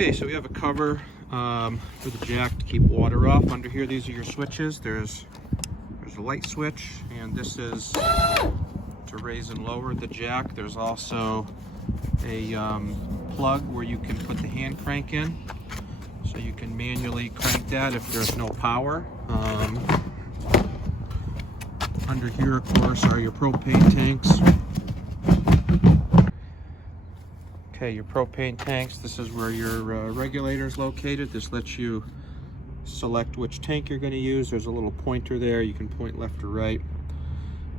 Okay, so we have a cover for the jack to keep water off. Under here, these are your switches. There's a light switch, and this is to raise and lower the jack. There's also a plug where you can put the hand crank in, so you can manually crank that if there's no power. Under here, of course, are your propane tanks. Okay, your propane tanks, this is where your regulator is located. This lets you select which tank you're going to use. There's a little pointer there. You can point left or right.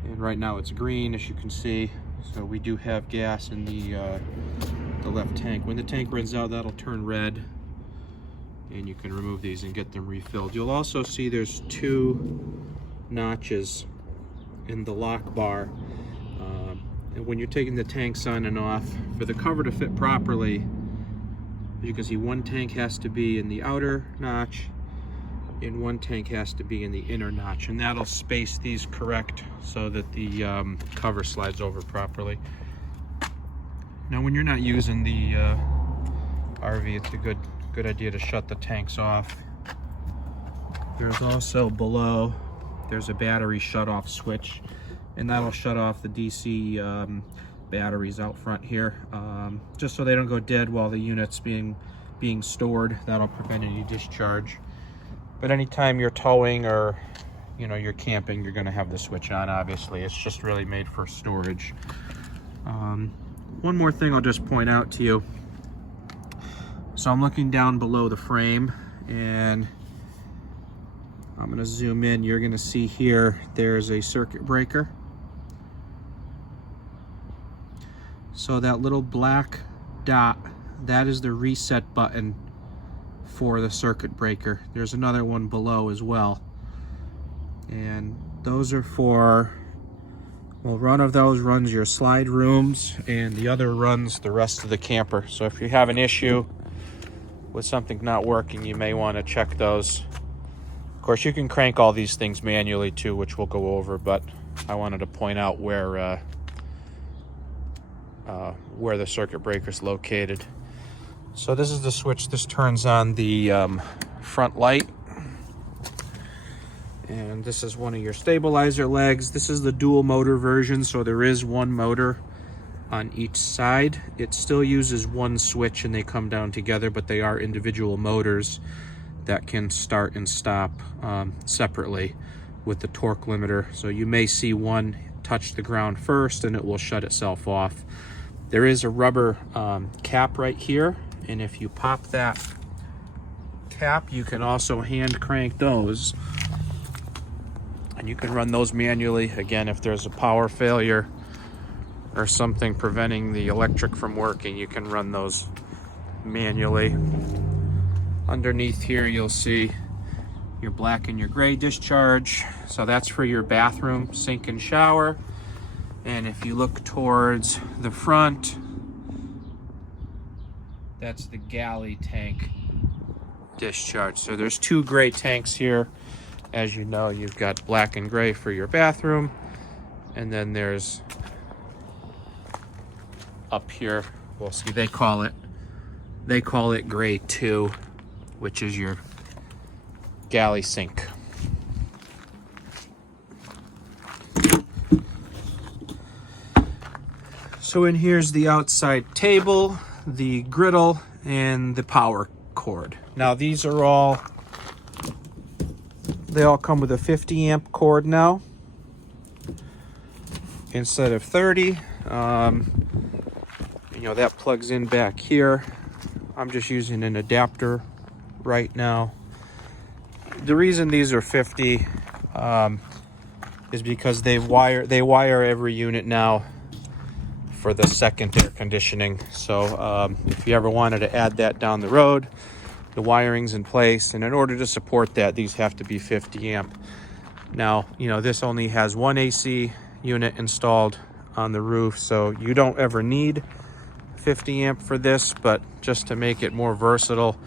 And right now it's green, as you can see. So we do have gas in the left tank. When the tank runs out, that'll turn red. And you can remove these and get them refilled. You'll also see there's two notches in the lock bar. And when you're taking the tanks on and off, for the cover to fit properly, as you can see, one tank has to be in the outer notch and one tank has to be in the inner notch, and that'll space these correct so that the cover slides over properly. Now when you're not using the RV, it's a good idea to shut the tanks off. There's also below, there's a battery shut-off switch, and that'll shut off the DC batteries out front here, just so they don't go dead while the unit's being stored. That'll prevent any discharge. But anytime you're towing or you're camping, you're going to have the switch on. Obviously, it's just really made for storage. One more thing I'll just point out to you. So I'm looking down below the frame, and I'm going to zoom in. You're going to see here there's a circuit breaker. So that little black dot, that is the reset button for the circuit breaker. There's another one below as well. And those are for, well, one of those runs your slide rooms and the other runs the rest of the camper. So if you have an issue with something not working, you may want to check those. Of course, you can crank all these things manually too, which we'll go over, but I wanted to point out where the circuit breaker is located. So this is the switch. This turns on the front light. And this is one of your stabilizer legs. This is the dual motor version, so there is one motor on each side. It still uses one switch and they come down together, but they are individual motors that can start and stop separately with the torque limiter. So you may see one touch the ground first and it will shut itself off. There is a rubber cap right here, and if you pop that cap, you can also hand crank those, and you can run those manually. Again, if there's a power failure or something preventing the electric from working, you can run those manually. Underneath here, you'll see your black and your gray discharge. So that's for your bathroom, sink, and shower. And if you look towards the front, that's the galley tank discharge. So there's two gray tanks here. As you know, you've got black and gray for your bathroom. And then there's up here, we'll see, they call it gray 2, which is your galley sink. So in here's the outside table, the griddle, and the power cord. Now these are all, they all come with a 50 amp cord now instead of 30. That plugs in back here. I'm just using an adapter right now. The reason these are 50 is because they wire every unit now for the second air conditioning. So if you ever wanted to add that down the road, the wiring's in place, and in order to support that, these have to be 50 amp. Now, this only has one AC unit installed on the roof, so you don't ever need 50 amp for this, but just to make it more versatile,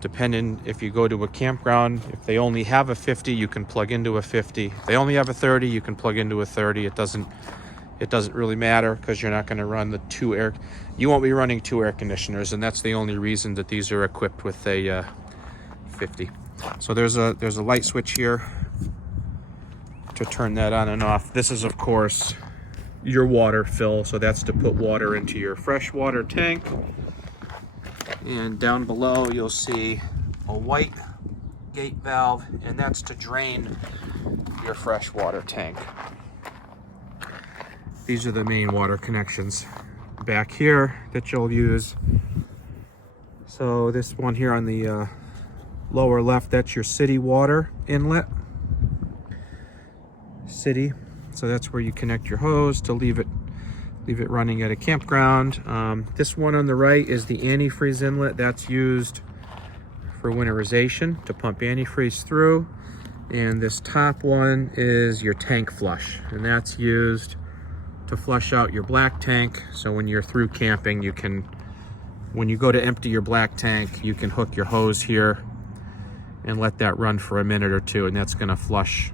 depending if you go to a campground, if they only have a 50, you can plug into a 50. If they only have a 30, you can plug into a 30. It it doesn't really matter because you're not going to run you won't be running 2 air conditioners, and that's the only reason that these are equipped with a 50. So there's a light switch here to turn that on and off. This is, of course, your water fill, so that's to put water into your freshwater tank. And down below you'll see a white gate valve, and that's to drain your freshwater tank. These are the main water connections back here that you'll use. So this one here on the lower left, that's your city water inlet. City. So that's where you connect your hose to leave it running at a campground. This one on the right is the antifreeze inlet. That's used for winterization to pump antifreeze through. And this top one is your tank flush, and that's used to flush out your black tank. So when you're through camping, when you go to empty your black tank, you can hook your hose here and let that run for a minute or two, and that's going to flush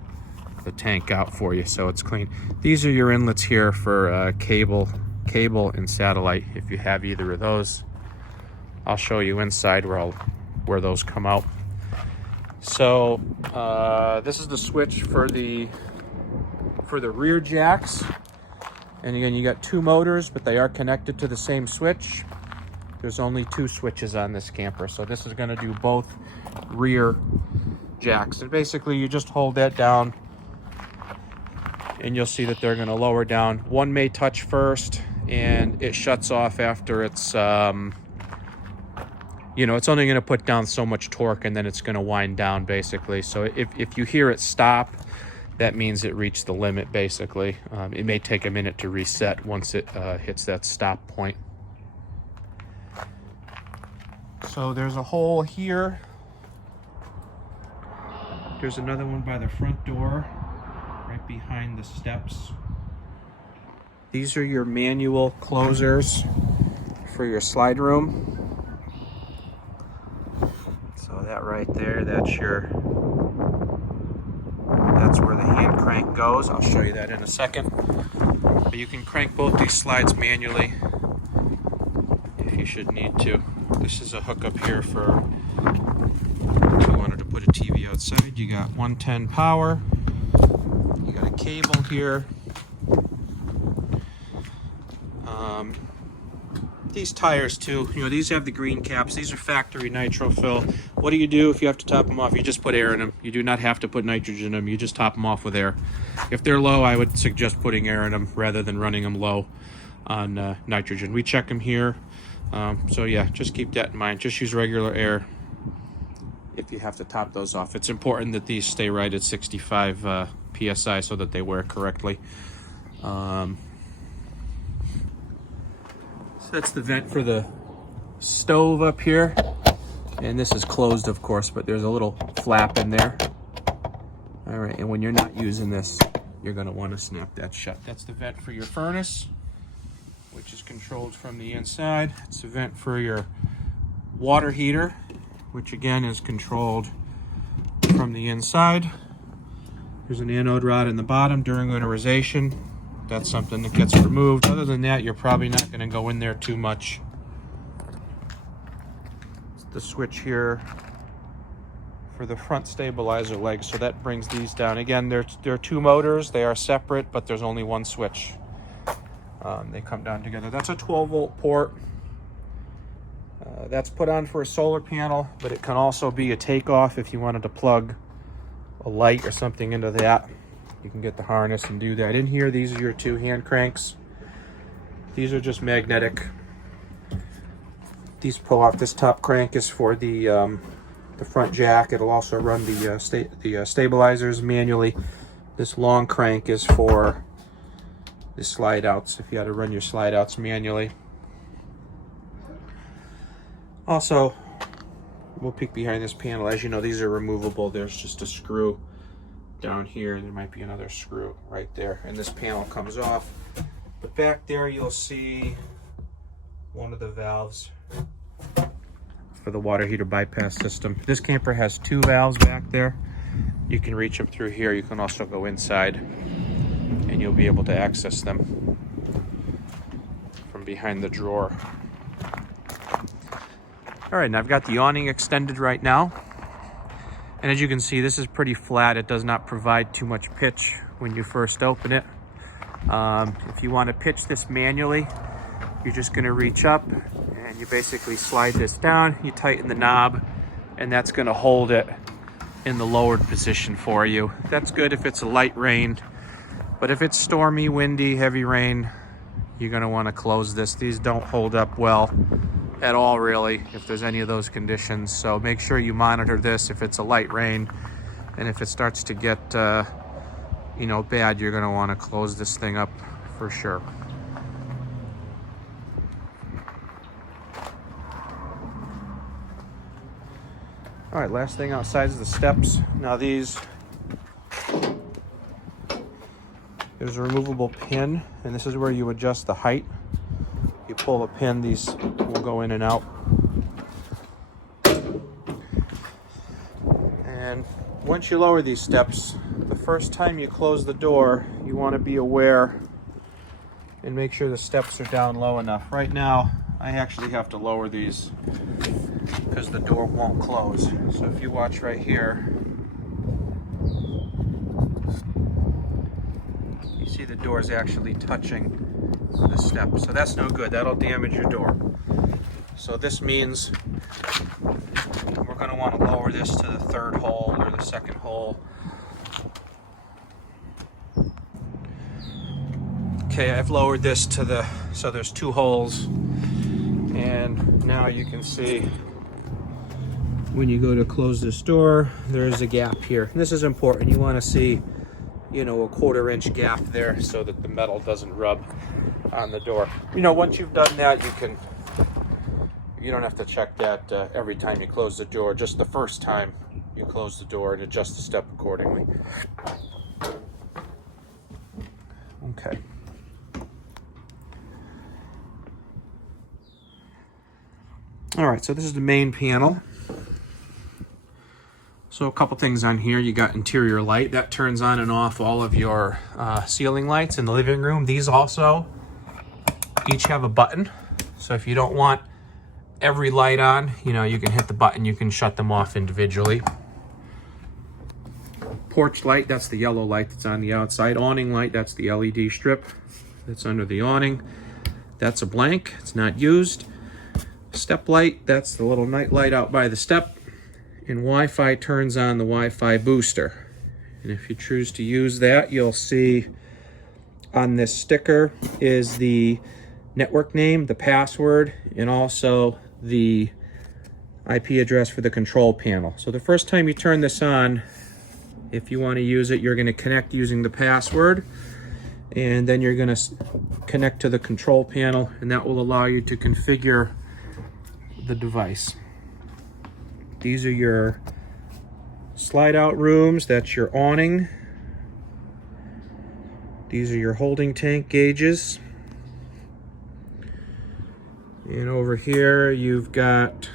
the tank out for you so it's clean. These are your inlets here for cable and satellite. If you have either of those, I'll show you inside where those come out. So this is the switch for the rear jacks, and again, you got 2 motors, but they are connected to the same switch. There's only 2 switches on this camper, so this is going to do both rear jacks. And basically you just hold that down and you'll see that they're going to lower down. One may touch first, and it shuts off after it's it's only going to put down so much torque, and then it's going to wind down basically. So if you hear it stop, that means it reached the limit basically. It may take a minute to reset once it hits that stop point. So there's a hole here. There's another one by the front door, right behind the steps. These are your manual closers for your slide room. So that right there, that's where the hand crank goes. I'll show you that in a second. But you can crank both these slides manually if you should need to. This is a hookup here for if you wanted to put a TV outside. You got 110 power. You got a cable here. These tires too, these have the green caps. These are factory nitro fill. What do you do if you have to top them off? You just put air in them. You do not have to put nitrogen in them. You just top them off with air. If they're low, I would suggest putting air in them rather than running them low on nitrogen. We check them here. So yeah, just keep that in mind. Just use regular air if you have to top those off. It's important that these stay right at 65 PSI so that they wear correctly. So that's the vent for the stove up here. And this is closed, of course, but there's a little flap in there. All right, and when you're not using this, you're gonna wanna snap that shut. That's the vent for your furnace, which is controlled from the inside. It's a vent for your water heater, which again is controlled from the inside. There's an anode rod in the bottom during winterization. That's something that gets removed. Other than that, you're probably not going to go in there too much. It's the switch here for the front stabilizer legs, so that brings these down. Again, there are 2 motors. They are separate, but there's only 1 switch. They come down together. That's a 12-volt port. That's put on for a solar panel, but it can also be a takeoff if you wanted to plug a light or something into that. You can get the harness and do that. In here, these are your 2 hand cranks. These are just magnetic. These pull off. This top crank is for the front jack. It'll also run the stabilizers manually. This long crank is for the slide outs, if you had to run your slide outs manually. Also, we'll peek behind this panel. As you know, these are removable. There's just a screw down here. There might be another screw right there, and this panel comes off. But back there you'll see one of the valves for the water heater bypass system. This camper has 2 valves back there. You can reach them through here. You can also go inside and you'll be able to access them. behind the drawer. All right, and I've got the awning extended right now. And as you can see, this is pretty flat. It does not provide too much pitch when you first open it. If you want to pitch this manually, you're just going to reach up and you basically slide this down. You tighten the knob, and that's going to hold it in the lowered position for you. That's good if it's a light rain, but if it's stormy, windy, heavy rain, you're going to want to close this. These don't hold up well at all, really, if there's any of those conditions. So make sure you monitor this if it's a light rain, and if it starts to get bad, you're going to want to close this thing up for sure. All right, last thing outside is the steps. Now there's a removable pin, and this is where you adjust the height. You pull a pin, these will go in and out. And once you lower these steps, the first time you close the door, you want to be aware and make sure the steps are down low enough. Right now, I actually have to lower these because the door won't close. So if you watch right here, you see the door's actually touching the step. So that's no good. That'll damage your door. So this means we're going to want to lower this to the third hole or the second hole. Okay, I've lowered this to so there's 2 holes, and now you can see when you go to close this door, there is a gap here. And this is important. You want to see, a 1/4 inch gap there so that the metal doesn't rub on the door. Once you've done that, you don't have to check that every time you close the door, just the first time you close the door, and adjust the step accordingly. Okay. All right, so this is the main panel. So a couple things on here. You got interior light that turns on and off all of your ceiling lights in the living room. These also each have a button. So if you don't want every light on, you can hit the button. You can shut them off individually. Porch light, that's the yellow light that's on the outside. Awning light, that's the LED strip that's under the awning. That's a blank, it's not used. Step light, that's the little night light out by the step. And Wi-Fi turns on the Wi-Fi booster. And if you choose to use that, you'll see on this sticker is the network name, the password, and also the IP address for the control panel. So the first time you turn this on, if you want to use it, you're going to connect using the password, and then you're going to connect to the control panel, and that will allow you to configure the device. These are your slide out rooms. That's your awning. These are your holding tank gauges. And over here you've got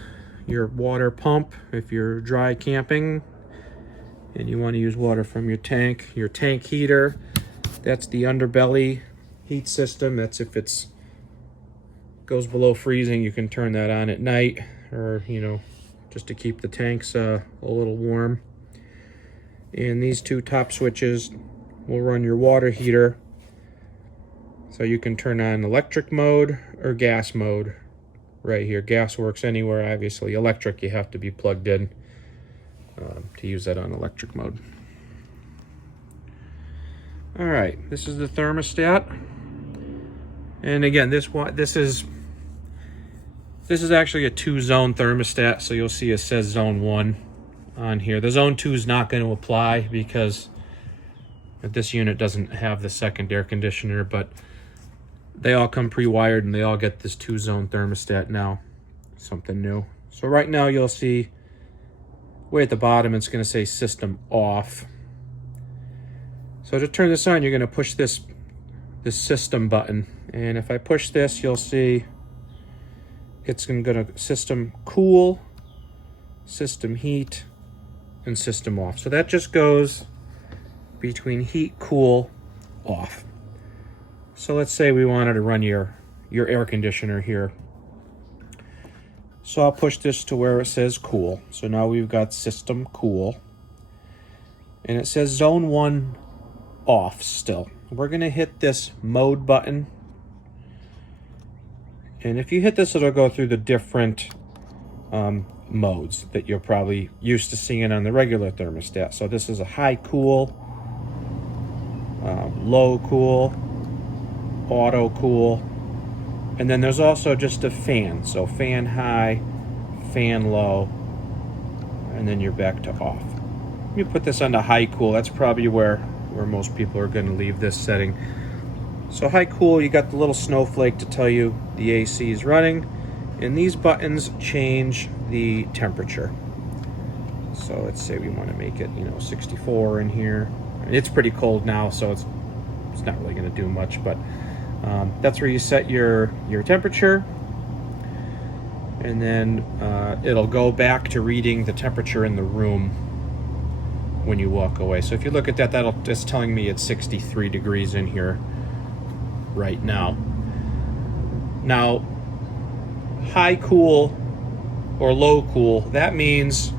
your water pump if you're dry camping and you want to use water from your tank heater. That's the underbelly heat system. That's if it's goes below freezing, you can turn that on at night, or just to keep the tanks a little warm. And these 2 top switches will run your water heater, so you can turn on electric mode or gas mode right here. Gas works anywhere, obviously. Electric, you have to be plugged in to use that on electric mode. All right, this is the thermostat. And again, this is actually a 2-zone thermostat, so you'll see it says zone 1 on here. The zone 2 is not going to apply because this unit doesn't have the second air conditioner, but they all come pre-wired and they all get this 2-zone thermostat now. Something new. So right now you'll see way at the bottom it's going to say system off. So to turn this on, you're going to push this system button, and if I push this, you'll see it's going to system cool, system heat, and system off. So that just goes between heat, cool, off. So let's say we wanted to run your your air conditioner here. So I'll push this to where it says cool. So now we've got system cool. And it says zone 1 off still. We're gonna hit this mode button. And if you hit this, it'll go through the different modes that you're probably used to seeing on the regular thermostat. So this is a high cool, low cool, auto cool, and then there's also just a fan. So fan high, fan low, and then you're back to off. You put this on to high cool. That's probably where most people are going to leave this setting. So high cool, you got the little snowflake to tell you the AC is running, and these buttons change the temperature. So let's say we want to make it, 64 in here. It's pretty cold now, so it's not really going to do much, but that's where you set your temperature, and then it'll go back to reading the temperature in the room when you walk away. So if you look at that, it's telling me it's 63 degrees in here right now. Now, high cool or low cool, that means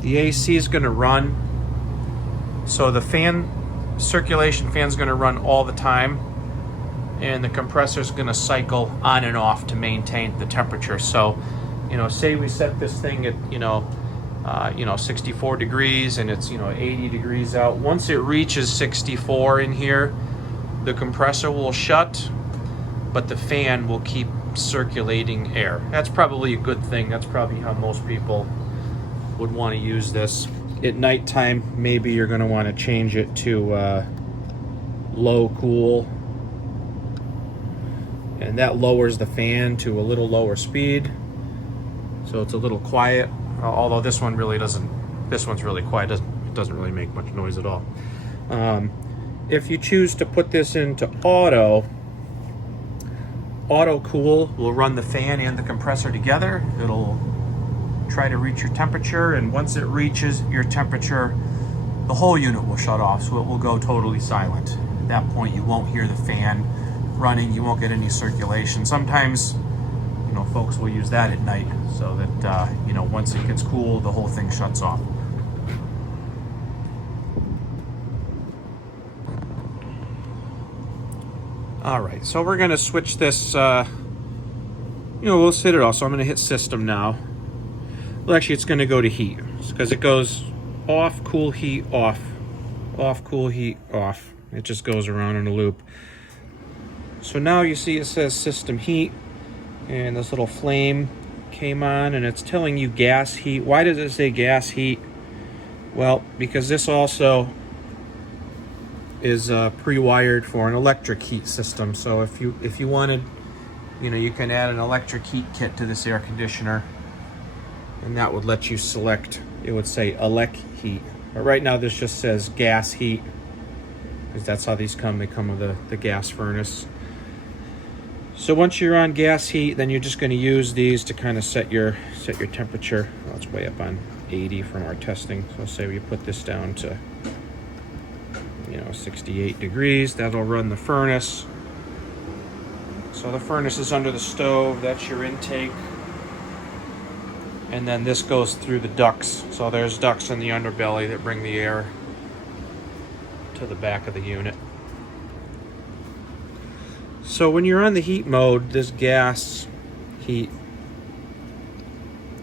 the AC is going to run. So the circulation fan's going to run all the time, and the compressor is going to cycle on and off to maintain the temperature. So, say we set this thing at 64 degrees, and it's 80 degrees out. Once it reaches 64 in here, the compressor will shut, but the fan will keep circulating air. That's probably a good thing. That's probably how most people would want to use this. At nighttime, maybe you're going to want to change it to low cool, and that lowers the fan to a little lower speed, so it's a little quiet. Although this one really doesn't. This one's really quiet. It doesn't really make much noise at all. If you choose to put this into auto cool will run the fan and the compressor together. It'll try to reach your temperature, and once it reaches your temperature, the whole unit will shut off, so it will go totally silent. At that point, you won't hear the fan running. You won't get any circulation. Sometimes, folks will use that at night so that, once it gets cool, the whole thing shuts off. All right, so we're gonna switch this, we'll set it off. So I'm gonna hit system now. Well, actually it's gonna go to heat, because it goes off, cool, heat, off, cool, heat, off. It just goes around in a loop. So now you see it says system heat, and this little flame came on, and it's telling you gas heat. Why does it say gas heat? Well, because this also is pre-wired for an electric heat system. So if you wanted, you can add an electric heat kit to this air conditioner, and that would let you select. It would say elect heat, but right now this just says gas heat, because that's how these come. They come with the gas furnace. So once you're on gas heat, then you're just going to use these to kind of set your temperature. Well, it's way up on 80 from our testing. So say we put this down to 68 degrees. That'll run the furnace. So the furnace is under the stove. That's your intake. And then this goes through the ducts. So there's ducts in the underbelly that bring the air to the back of the unit. So when you're on the heat mode, this gas heat,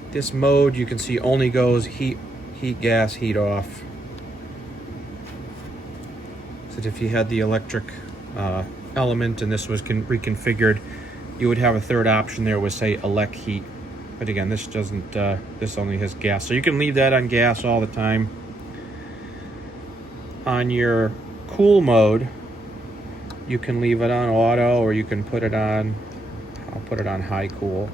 this mode you can see only goes heat, gas, heat off. So if you had the electric element and this was reconfigured, you would have a third option there would say elect heat. But again, this doesn't, this only has gas. So you can leave that on gas all the time. On your cool mode, you can leave it on auto, or you can put it on, I'll put it on high cool.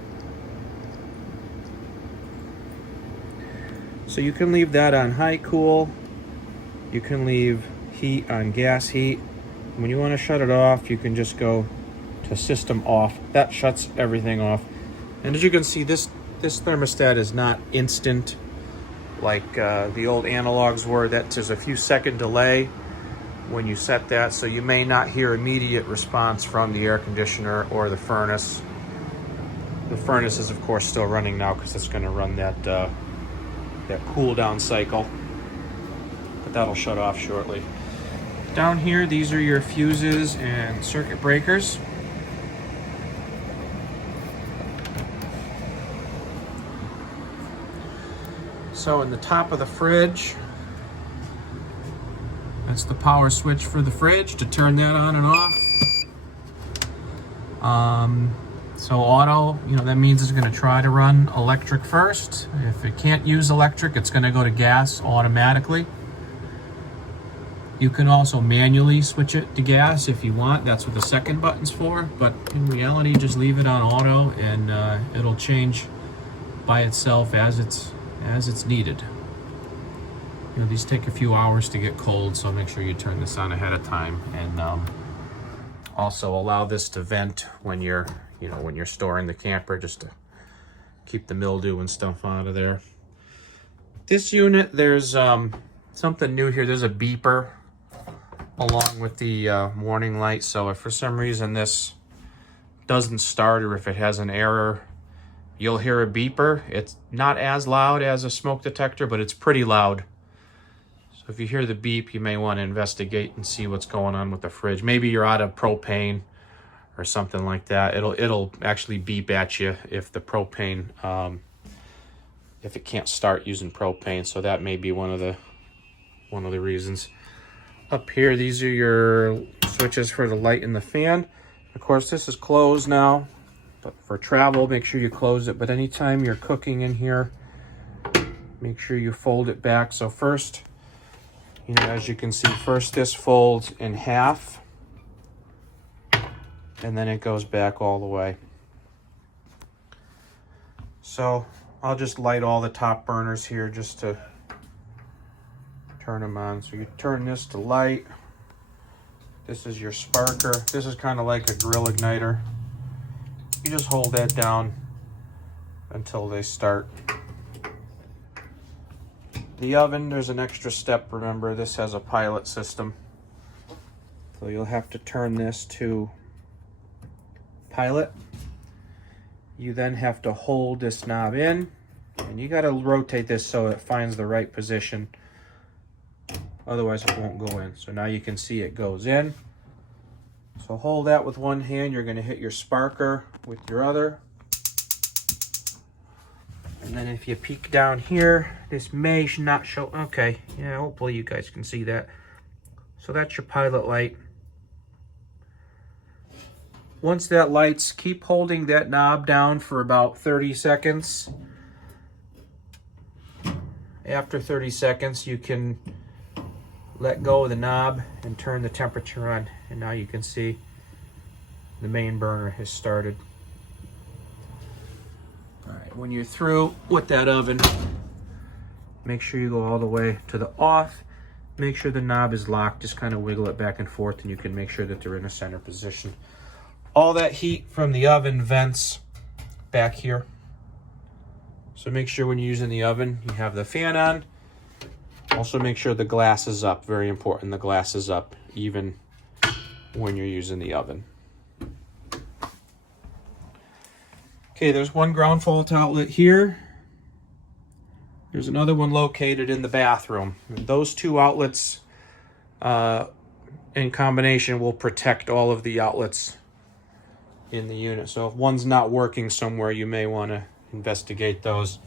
So you can leave that on high cool. You can leave heat on gas heat. When you want to shut it off, you can just go to system off. That shuts everything off. And as you can see, this thermostat is not instant like the old analogs were. That there's a few second delay. when you set that, so you may not hear immediate response from the air conditioner or the furnace. The furnace is of course still running now because it's going to run that cool down cycle, but that'll shut off shortly. Down here, these are your fuses and circuit breakers. So in the top of the fridge, that's the power switch for the fridge to turn that on and off. So auto, that means it's going to try to run electric first. If it can't use electric, it's going to go to gas automatically. You can also manually switch it to gas if you want. That's what the second button's for. But in reality, just leave it on auto and it'll change by itself as it's needed. These take a few hours to get cold, so make sure you turn this on ahead of time, and also allow this to vent when you're storing the camper, just to keep the mildew and stuff out of there. This unit, there's something new here. There's a beeper along with the warning light. So if for some reason this doesn't start, or if it has an error, you'll hear a beeper. It's not as loud as a smoke detector, but it's pretty loud. So if you hear the beep, you may want to investigate and see what's going on with the fridge. Maybe you're out of propane or something like that. It'll actually beep at you if the propane, if it can't start using propane. So that may be one of the reasons. Up here, these are your switches for the light and the fan. Of course, this is closed now, but for travel, make sure you close it. But anytime you're cooking in here, make sure you fold it back. So first, as you can see, first this folds in half, and then it goes back all the way. So I'll just light all the top burners here just to turn them on. So you turn this to light. This is your sparker. This is kind of like a grill igniter. You just hold that down until they start. The oven, there's an extra step. Remember, this has a pilot system. So you'll have to turn this to pilot. You then have to hold this knob in, and you got to rotate this so it finds the right position. Otherwise it won't go in. So now you can see it goes in. So hold that with one hand. You're going to hit your sparker with your other. And then if you peek down here, this may not show. Okay, yeah, hopefully you guys can see that. So that's your pilot light. Once that lights, keep holding that knob down for about 30 seconds. After 30 seconds, you can let go of the knob and turn the temperature on. And now you can see the main burner has started. All right, when you're through with that oven, make sure you go all the way to the off. Make sure the knob is locked. Just kind of wiggle it back and forth, and you can make sure that they're in a center position. All that heat from the oven vents back here. So make sure when you're using the oven, you have the fan on. Also make sure the glass is up. Very important, the glass is up even when you're using the oven. Okay, there's one ground fault outlet here. There's another one located in the bathroom. Those two outlets in combination will protect all of the outlets in the unit. So if one's not working somewhere, you may want to investigate those.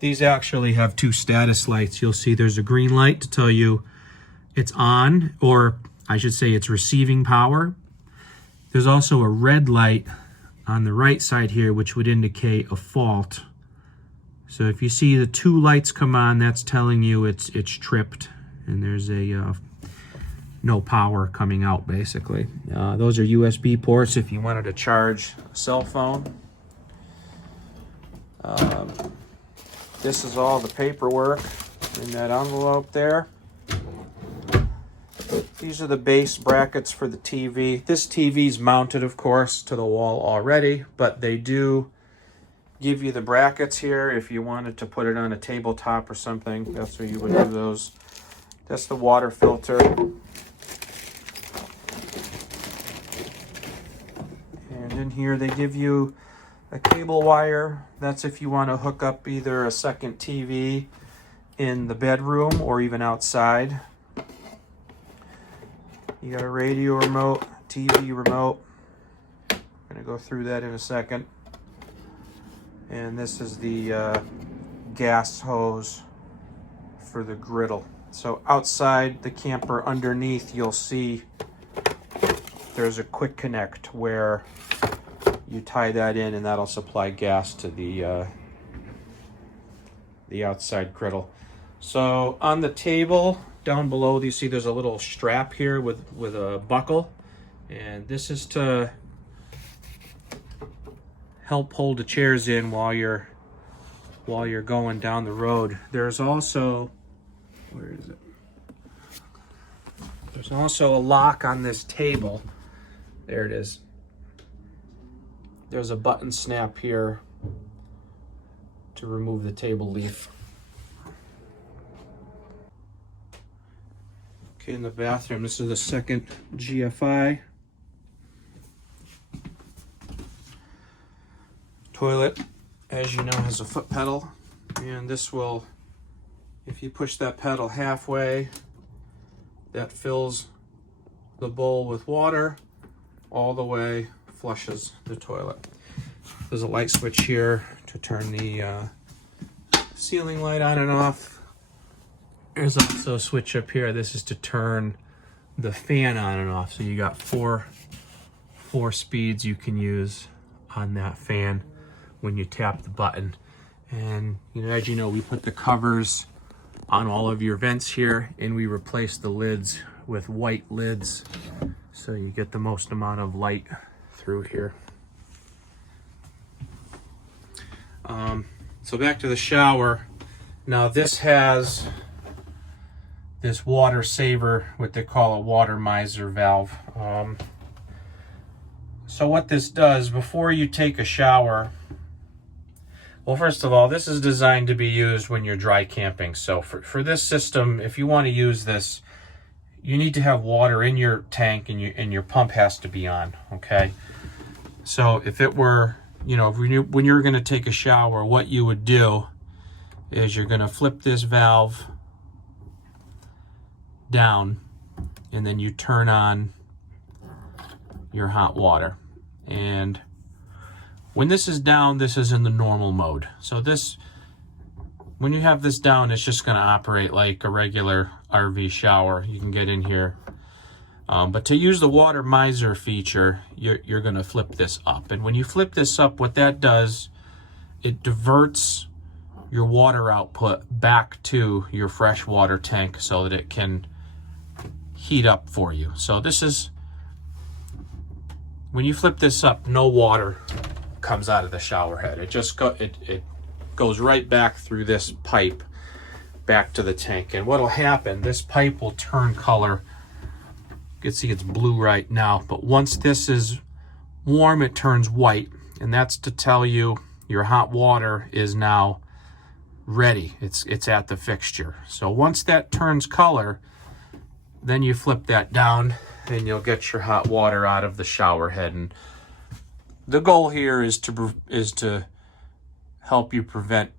These actually have two status lights. You'll see there's a green light to tell you it's on, or I should say it's receiving power. There's also a red light on the right side here, which would indicate a fault. So if you see the two lights come on, that's telling you it's tripped, and there's a no power coming out, basically. Those are USB ports if you wanted to charge a cell phone. This is all the paperwork in that envelope there. These are the base brackets for the TV. This TV's mounted, of course, to the wall already, but they do give you the brackets here if you wanted to put it on a tabletop or something. That's where you would do those. That's the water filter. in here. They give you a cable wire. That's if you want to hook up either a second TV in the bedroom or even outside. You got a radio remote, TV remote. I'm going to go through that in a second. And this is the gas hose for the griddle. So outside the camper underneath, you'll see there's a quick connect where you tie that in and that'll supply gas to the outside griddle. So on the table down below, you see there's a little strap here with a buckle, and this is to help hold the chairs in while you're going down the road. There's also, where is it? There's also a lock on this table. There it is. There's a button snap here to remove the table leaf. Okay, in the bathroom, this is the second GFI. Toilet, as you know, has a foot pedal, and this will, if you push that pedal halfway, that fills the bowl with water all the way, flushes the toilet. There's a light switch here to turn the ceiling light on and off. There's also a switch up here. This is to turn the fan on and off. So you got four speeds you can use on that fan when you tap the button. And as you know, we put the covers on all of your vents here, and we replace the lids with white lids so you get the most amount of light through here. So back to the shower. Now this has this water saver, what they call a water miser valve. So what this does, before you take a shower, well, first of all, this is designed to be used when you're dry camping. So for this system, if you want to use this, you need to have water in your tank, and your pump has to be on, okay? So if it were, when you're going to take a shower, what you would do is you're going to flip this valve down, and then you turn on your hot water. And when this is down, this is in the normal mode. So this, when you have this down, it's just going to operate like a regular RV shower. You can get in here. But to use the water miser feature, you're going to flip this up. And when you flip this up, what that does, it diverts your water output back to your freshwater tank so that it can heat up for you. So this is, when you flip this up, no water comes out of the shower head. It just it goes right back through this pipe back to the tank. And what'll happen, this pipe will turn color. You can see it's blue right now, but once this is warm, it turns white, and that's to tell you your hot water is now ready. It's at the fixture. So once that turns color, then you flip that down and you'll get your hot water out of the shower head. And the goal here is to help you prevent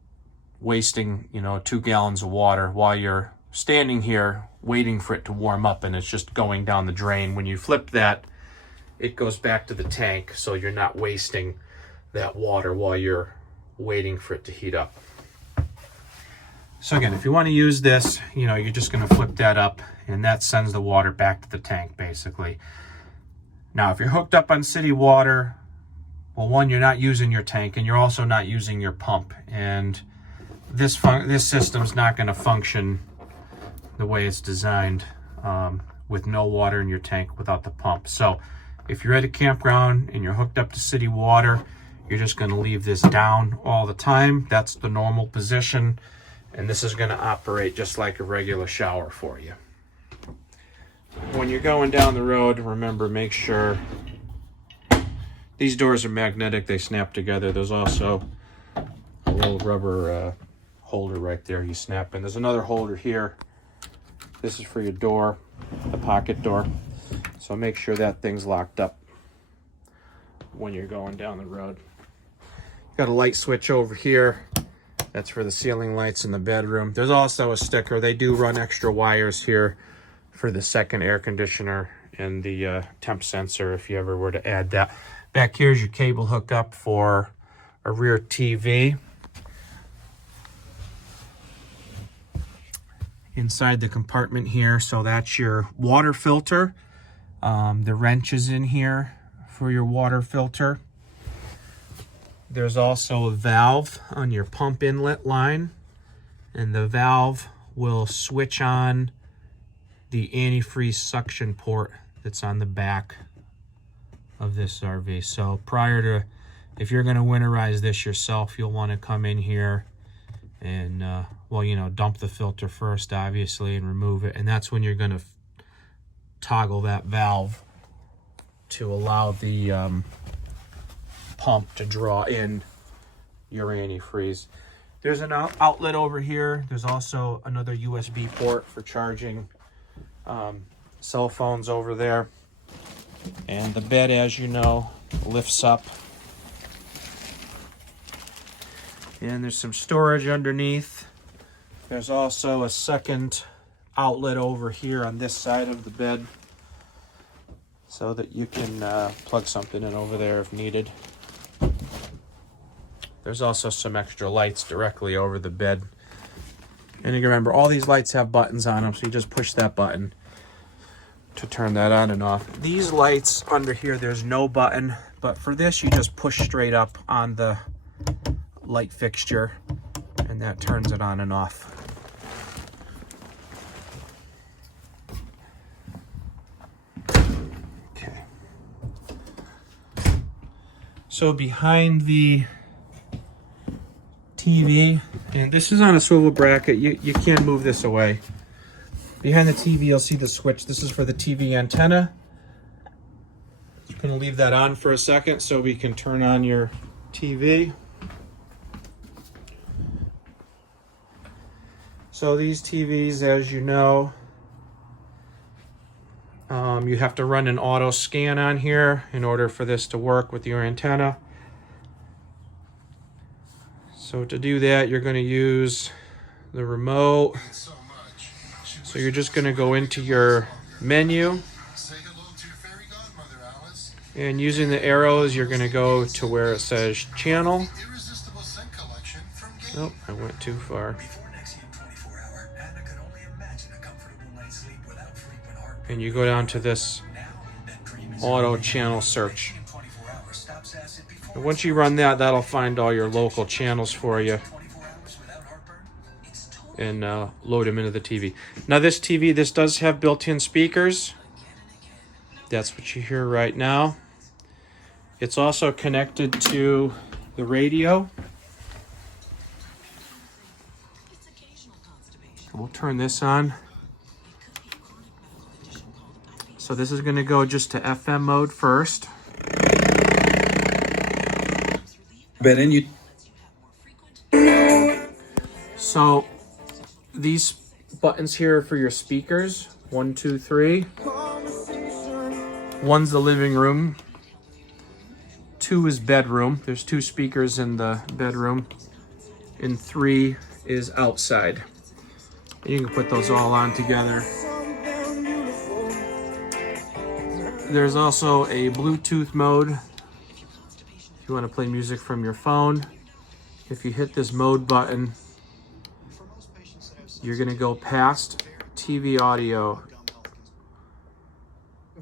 wasting 2 gallons of water while you're standing here waiting for it to warm up and it's just going down the drain. When you flip that, it goes back to the tank, so you're not wasting that water while you're waiting for it to heat up. So again, if you want to use this, you're just going to flip that up, and that sends the water back to the tank, basically. Now, if you're hooked up on city water, well, one, you're not using your tank, and you're also not using your pump. And this system's not going to function the way it's designed with no water in your tank without the pump. So if you're at a campground and you're hooked up to city water, you're just going to leave this down all the time. That's the normal position. And this is going to operate just like a regular shower for you. When you're going down the road, remember, make sure these doors are magnetic. They snap together. There's also a little rubber holder right there you snap in. There's another holder here. This is for your door, the pocket door. So make sure that thing's locked up. when you're going down the road. Got a light switch over here. That's for the ceiling lights in the bedroom. There's also a sticker. They do run extra wires here for the second air conditioner and the temp sensor if you ever were to add that. Back here's your cable hookup for a rear TV. Inside the compartment here, so that's your water filter. The wrench is in here for your water filter. There's also a valve on your pump inlet line, and the valve will switch on the antifreeze suction port that's on the back of this RV. So prior to, if you're going to winterize this yourself, you'll want to come in here and well, you know, dump the filter first, obviously, and remove it. And that's when you're going to toggle that valve to allow the pump to draw in your antifreeze. There's an outlet over here. There's also another USB port for charging cell phones over there. And the bed, as you know, lifts up. And there's some storage underneath. There's also a second outlet over here on this side of the bed so that you can plug something in over there if needed. There's also some extra lights directly over the bed. And you can remember, all these lights have buttons on them, so you just push that button to turn that on and off. These lights under here, there's no button, but for this, you just push straight up on the light fixture, and that turns it on and off. Okay. So behind the TV, and this is on a swivel bracket, you can't move this away. Behind the TV, you'll see the switch. This is for the TV antenna. I'm going to leave that on for a second so we can turn on your TV. So these TVs, as you know, you have to run an auto scan on here in order for this to work with your antenna. So to do that, you're going to use the remote. So you're just going to go into your menu. And using the arrows, you're going to go to where it says channel. Oh, I went too far. And you go down to this auto channel search. And once you run that, that'll find all your local channels for you and load them into the TV. Now this TV, this does have built-in speakers. That's what you hear right now. It's also connected to the radio. We'll turn this on. So this is going to go just to FM mode first. So these buttons here are for your speakers. 1, 2, 3. 1's the living room. 2 is bedroom. There's 2 speakers in the bedroom. And 3 is outside. You can put those all on together. There's also a Bluetooth mode if you want to play music from your phone. If you hit this mode button, you're going to go past TV audio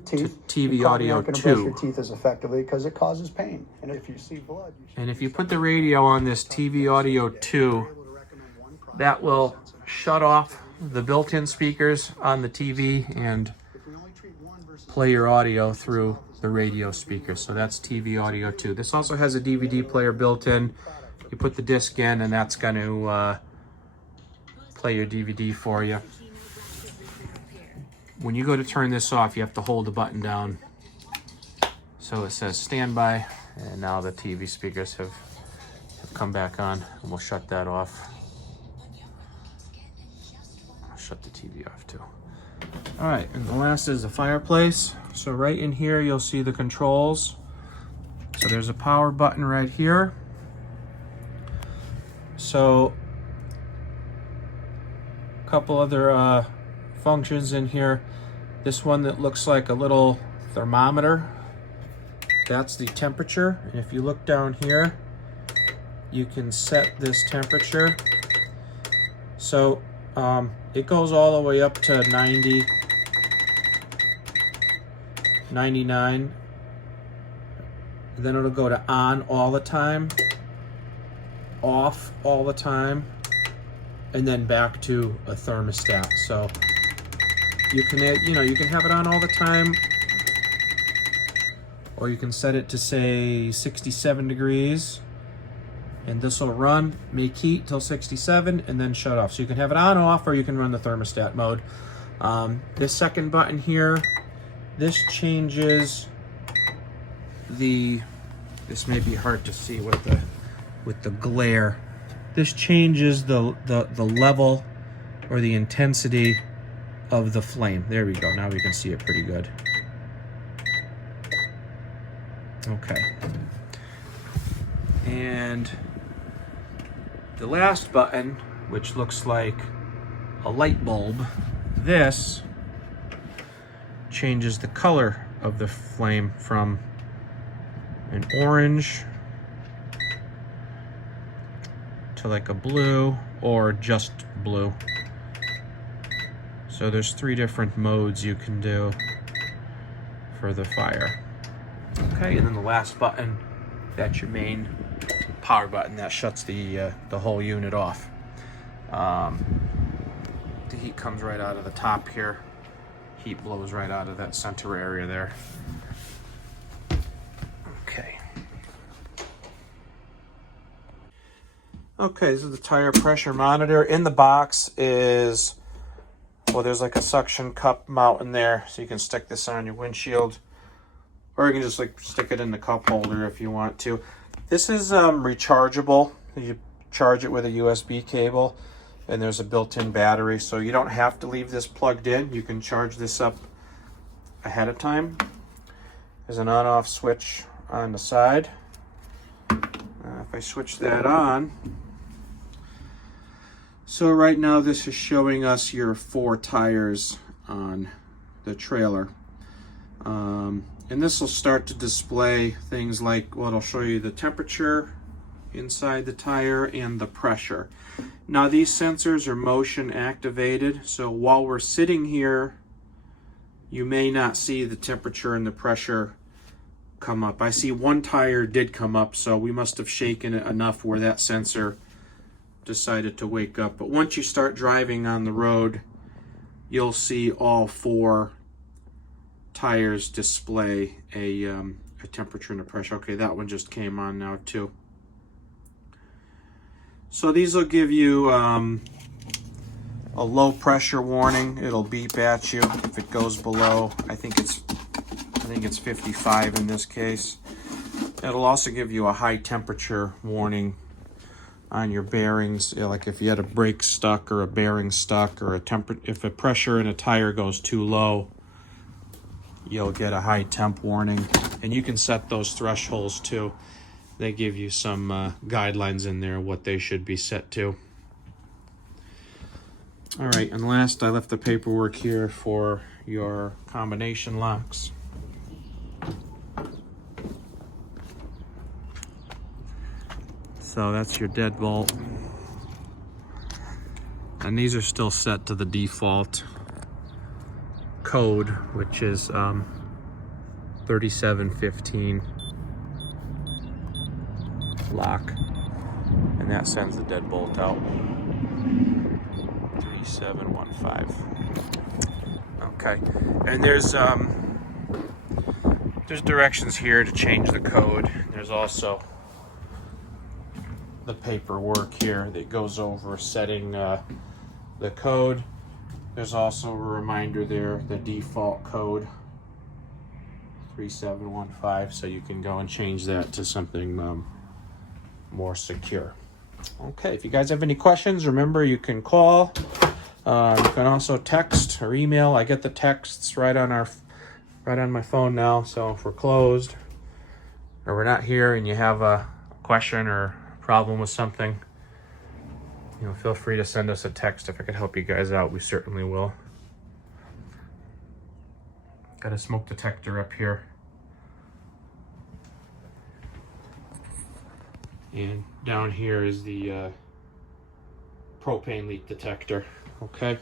to TV audio 2. Brush your teeth as effectively because it causes pain. And if you see blood, and if you put the radio on this TV audio 2, that will shut off the built-in speakers on the TV and play your audio through the radio speakers. So that's TV audio 2. This also has a DVD player built in. You put the disc in and that's going to play your DVD for you. When you go to turn this off, you have to hold the button down. So it says standby, and now the TV speakers have come back on, and we'll shut that off. I'll shut the TV off too. All right, and the last is the fireplace. So right in here, you'll see the controls. So there's a power button right here. So a couple other functions in here. This one that looks like a little thermometer, that's the temperature. And if you look down here, you can set this temperature. So it goes all the way up to 90, 99. Then it'll go to on all the time, off all the time, and then back to a thermostat. So you can, you can have it on all the time, or you can set it to say 67 degrees, and this will run, make heat till 67, and then shut off. So you can have it on, off, or you can run the thermostat mode. This second button here, this changes this may be hard to see with the glare. This changes the level or the intensity of the flame. There we go. Now we can see it pretty good. Okay. And the last button, which looks like a light bulb, this changes the color of the flame from an orange to like a blue or just blue. So there's 3 different modes you can do for the fire. Okay, and then the last button, that's your main power button that shuts the whole unit off. The heat comes right out of the top here. Heat blows right out of that center area there. Okay. Okay, this is the tire pressure monitor. In the box is, well, there's like a suction cup mount in there, so you can stick this on your windshield, or you can just like stick it in the cup holder if you want to. This is rechargeable. You charge it with a USB cable, and there's a built-in battery, so you don't have to leave this plugged in. You can charge this up ahead of time. There's an on-off switch on the side. If I switch that on, so right now this is showing us your 4 tires on the trailer. And this will start to display things like, well, it'll show you the temperature inside the tire and the pressure. Now these sensors are motion activated, so while we're sitting here, you may not see the temperature and the pressure come up. I see one tire did come up, so we must have shaken it enough where that sensor decided to wake up. But once you start driving on the road, you'll see all 4 tires display a temperature and a pressure. Okay, that one just came on now too. So these will give you a low pressure warning. It'll beep at you if it goes below. I think it's 55 in this case. It'll also give you a high temperature warning on your bearings, like if you had a brake stuck or a bearing stuck, or if a pressure in a tire goes too low, you'll get a high temp warning. And you can set those thresholds too. They give you some guidelines in there what they should be set to. All right, and last, I left the paperwork here for your combination locks. So that's your deadbolt. And these are still set to the default code, which is 3715 lock. And that sends the deadbolt out. 3715. Okay. And there's directions here to change the code. There's also the paperwork here that goes over setting the code. There's also a reminder there, the default code 3715, so you can go and change that to something more secure. Okay, if you guys have any questions, remember you can call. You can also text or email. I get the texts right on my phone now, so if we're closed, or we're not here and you have a question or problem with something, you know, feel free to send us a text. If I could help you guys out, we certainly will. Got a smoke detector up here. And down here is the propane leak detector, okay?